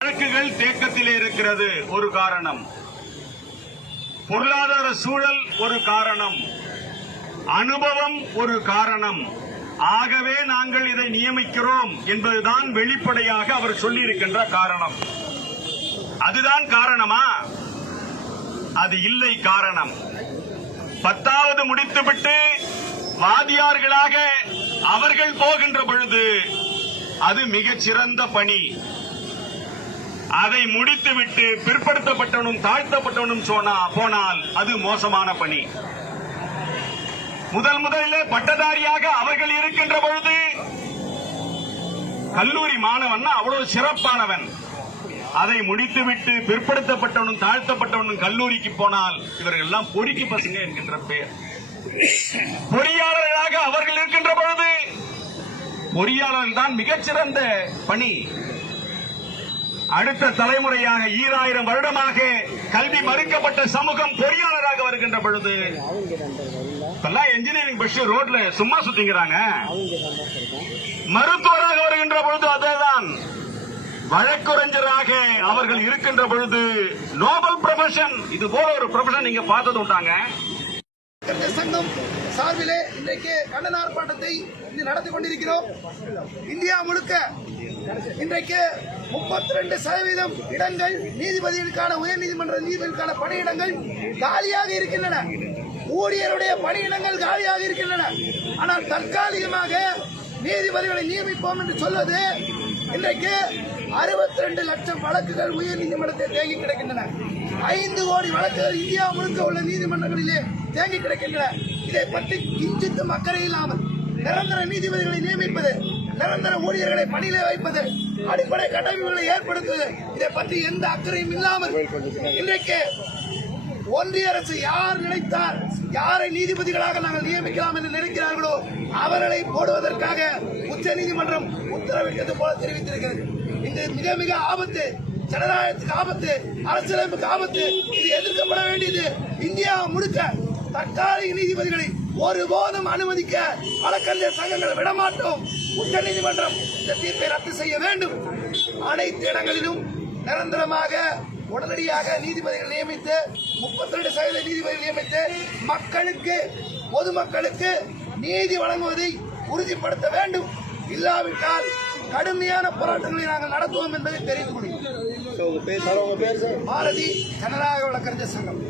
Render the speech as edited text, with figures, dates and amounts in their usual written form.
வழக்குகள் தேக்கத்திலே இருக்கிறது ஒரு காரணம், பொருளாதார சூழல் ஒரு காரணம், அனுபவம் ஒரு காரணம். ஆகவே நாங்கள் இதை நியமிக்கிறோம் என்பதுதான் வெளிப்படையாக அவர் சொல்லியிருக்கின்ற காரணம். அதுதான் காரணமா? அது இல்லை காரணம். 10வது முடித்துவிட்டு வாதியார்களாக அவர்கள் போகின்ற பொழுது அது மிகச் சிறந்த பணி. அதை முடித்துவிட்டு பிற்படுத்தப்பட்டவனும் தாழ்த்தப்பட்டவனும் போனால் அது மோசமான பணி. முதலில் பட்டதாரியாக அவர்கள் இருக்கின்ற பொழுது கல்லூரி மாணவன் அவ்வளவு சிறப்பானவன். அதை முடித்துவிட்டு பிற்படுத்தப்பட்டவனும் தாழ்த்தப்பட்டவனும் கல்லூரிக்கு போனால் இவர்கள் எல்லாம் பொறுக்கி பசங்க என்கின்ற பெயர். பொறியாளர்களாக அவர்கள் இருக்கின்ற பொழுது பொறியாளர்கள் தான் மிகச்சிறந்த பணி. அடுத்த தலைமுறையாக 2000 வருடமாக கல்வி மறுக்கப்பட்ட சமூகம் பொறியாளராக வருகின்ற பொழுது என்ஜினியரிங் பஸ் ரோட்ல சும்மா சுத்திங்கிறாங்க. மருத்துவராக வருகின்ற பொழுது அதேதான். வழக்குரைஞராக அவர்கள் இருக்கின்ற பொழுது நோபல் ப்ரொஃபஷன், இது போல ஒரு ப்ரொஃபஷன் நீங்க பார்த்தது உண்டாங்க. சங்கம் சார்பிலே இன்றைக்கு கண்டன ஆர்ப்பாட்டத்தை நடத்தி கொண்டிருக்கிறோம். இந்தியா முழுக்க இன்றைக்கு 32% இடங்கள் நீதிபதிகளுக்கான உயர்நீதிமன்ற நீதிபதிகளுக்கான பணியிடங்கள் காலியாக இருக்கின்றன. ஊழியருடைய பணியிடங்கள் காலியாக இருக்கின்றன. ஆனால் தற்காலிகமாக நீதிபதிகளை நியமிப்போம் என்று சொல்வது இன்றைக்கு 62 லட்சம் வழக்குகள் உயர் நீதிமன்றத்தில் தேங்கி கிடக்கின்றன. 5 கோடி வழக்குகள் இந்தியா முழுக்க உள்ள நீதிமன்றங்களிலே தேங்கி கிடக்கின்றன. இதை பற்றி கிஞ்சித்தும் அக்கறை இல்லாமல் நிரந்தர நீதிபதிகளை நியமிப்பது, நிரந்தர ஊழியர்களை பணியிலே வைப்பது, அடிப்படை கட்டமைப்புகளை ஏற்படுத்துவது, இதை பற்றி எந்த அக்கறையும் இல்லாமல் இன்றைக்கு ஒன்றிய அரசு யார் நினைத்தார் யாரை நீதிபதிகளாக நாங்கள் நியமிக்கலாம் என்று நினைக்கிறார்களோ அவர்களை போடுவதற்காக உச்ச நீதிமன்றம் உத்தரவிட்டது போல தெரிவித்திருக்கிறது. இது மிக மிக ஆபத்து, ஜனநாயகத்துக்கு ஆபத்து, அரசியலமைப்புக்கு ஆபத்து. இது எதிர்க்கப்பட வேண்டியது. இந்தியா முழுக்க தற்காலிக நீதிபதிகளை ஒருபோதும் அனுமதிக்க வழக்கறிஞர் சங்கங்களை விடமாட்டோம். உச்ச நீதிமன்றம் இந்த தீர்ப்பை ரத்து செய்ய வேண்டும். அனைத்து இடங்களிலும் நிரந்தரமாக உடனடியாக நீதிபதிகள் நியமித்து 32% நீதிபதிகள் நியமித்து மக்களுக்கு, பொதுமக்களுக்கு நீதி வழங்குவதை உறுதிப்படுத்த வேண்டும். இல்லாவிட்டால் கடுமையான போராட்டங்களை நாங்கள் நடத்துவோம் என்பதை தெரிவித்துக் கொள்கிறோம். பாரதி ஜனநாயக வழக்கறிஞர் சங்கம்.